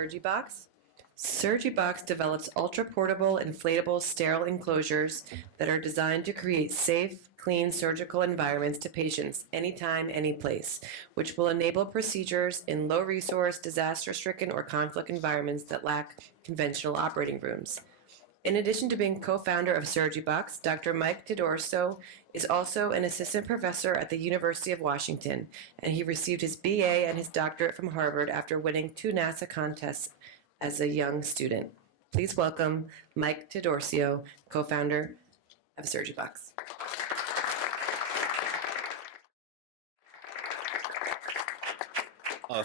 SurgiBox. SurgiBox develops ultra-portable, inflatable, sterile enclosures that are designed to create safe, clean surgical environments to patients anytime, any place, which will enable procedures in low-resource, disaster-stricken, or conflict environments that lack conventional operating rooms. In addition to being co-founder of SurgiBox, Dr. Mike Teodorescu is also an assistant professor at the University of Washington, and he received his BA and his doctorate from Harvard after winning 2 NASA contests as a young student. Please welcome Mike Teodorescu, co-founder of SurgiBox.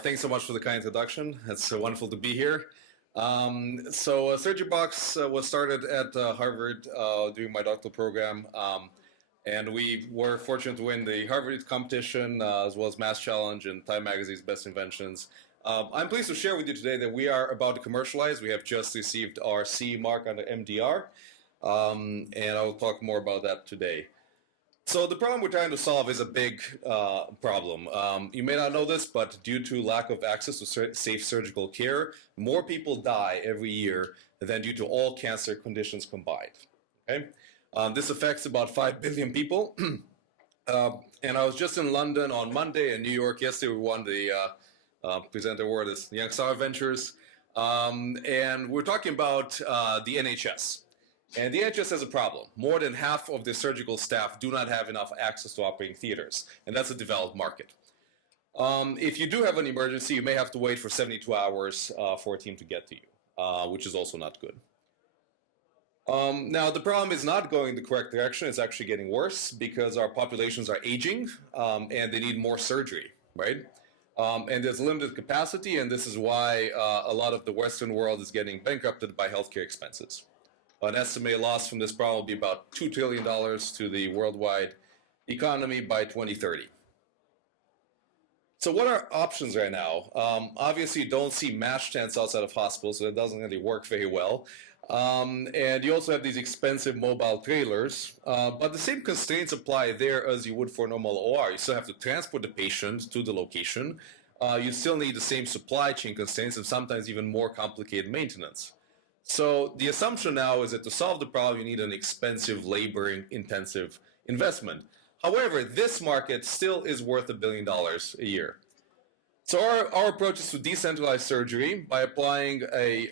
Thanks so much for the kind introduction. It's wonderful to be here. SurgiBox was started at Harvard during my doctoral program, and we were fortunate to win the Harvard competition as well as Mass Challenge and Time Magazine's Best Inventions. I'm pleased to share with you today that we are about to commercialize. We have just received our CE mark under MDR, and I'll talk more about that today. So the problem we're trying to solve is a big problem. You may not know this, but due to lack of access to safe surgical care, more people die every year than due to all cancer conditions combined. Okay? This affects about 5 billion people. And I was just in London on Monday and New York yesterday. We won the presenter award as Young Star Ventures. And we're talking about the NHS. And the NHS has a problem. More than half of the surgical staff do not have enough access to operating theaters, and that's a developed market. If you do have an emergency, you may have to wait for 72 hours for a team to get to you, which is also not good. Now, the problem is not going the correct direction. It's actually getting worse because our populations are aging, and they need more surgery, right? And there's limited capacity, and this is why a lot of the Western world is getting bankrupted by healthcare expenses. An estimated loss from this problem will be about $2 trillion to the worldwide economy by 2030. So what are options right now? Obviously, you don't see MASH tents outside of hospitals, so it doesn't really work very well. And you also have these expensive mobile trailers, but the same constraints apply there as you would for a normal OR. You still have to transport the patient to the location. You still need the same supply chain constraints and sometimes even more complicated maintenance. So the assumption now is that to solve the problem, you need an expensive, labor-intensive investment. However, this market still is worth $1 billion a year. So our approach is to decentralize surgery by applying a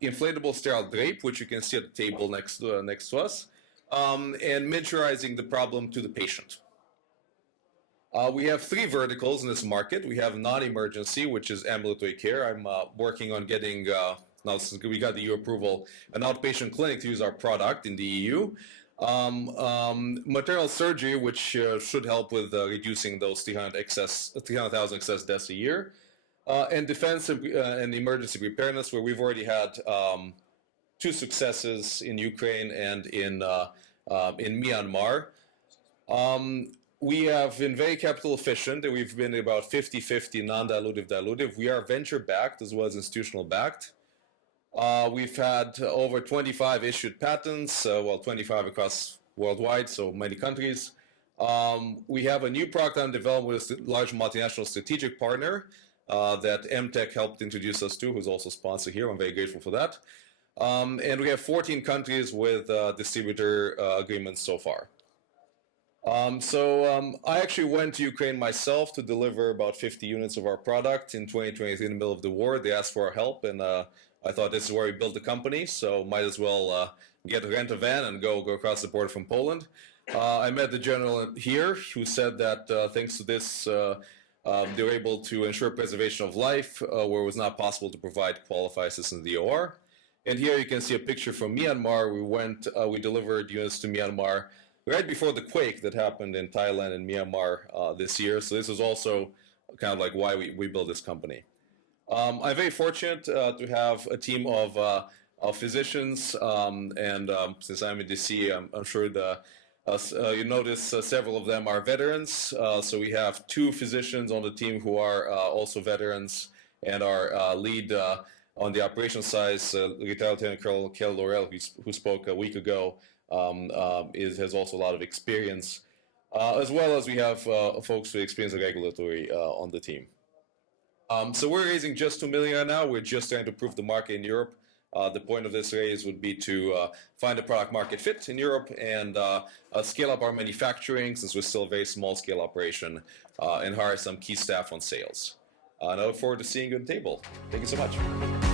inflatable sterile drape, which you can see at the table next to us, and miniaturizing the problem to the patient. We have 3 verticals in this market. We have non-emergency, which is ambulatory care. I'm working on getting... Now, since we got the EU approval, an outpatient clinic to use our product in the EU. Maternal surgery, which should help with reducing those 300,000 excess deaths a year. And defense and emergency preparedness, where we've already had 2 successes in Ukraine and in Myanmar. We have been very capital efficient, and we've been about 50-50 non-dilutive dilutive. We are venture-backed as well as institutional-backed. We've had over 25 issued patents, 25 across worldwide, so many countries. We have a new product under development with a large multinational strategic partner that MTech helped introduce us to, who's also a sponsor here. I'm very grateful for that. And we have 14 countries with distributor agreements so far. I actually went to Ukraine myself to deliver about 50 units of our product in 2023 in the middle of the war. They asked for our help, and I thought this is where we built the company, so might as well rent a van and go across the border from Poland. I met the general here who said that thanks to this, they were able to ensure preservation of life where it was not possible to provide qualified assistance in the OR. And here you can see a picture from Myanmar. We delivered units to Myanmar right before the quake that happened in Thailand and Myanmar this year. So this is also kind of like why we built this company. I'm very fortunate to have a team of physicians, and since I'm in DC, I'm sure you notice several of them are veterans. So we have 2 physicians on the team who are also veterans, and our lead on the operations side, retired Lieutenant Colonel Kel Laurel, who spoke a week ago, has also a lot of experience, as well as we have folks with experience in regulatory on the team. So we're raising just 2 million right now. We're just trying to prove the market in Europe. The point of this raise would be to find a product market fit in Europe and scale up our manufacturing, since we're still a very small scale operation, and hire some key staff on sales. And I look forward to seeing you at the table. Thank you so much.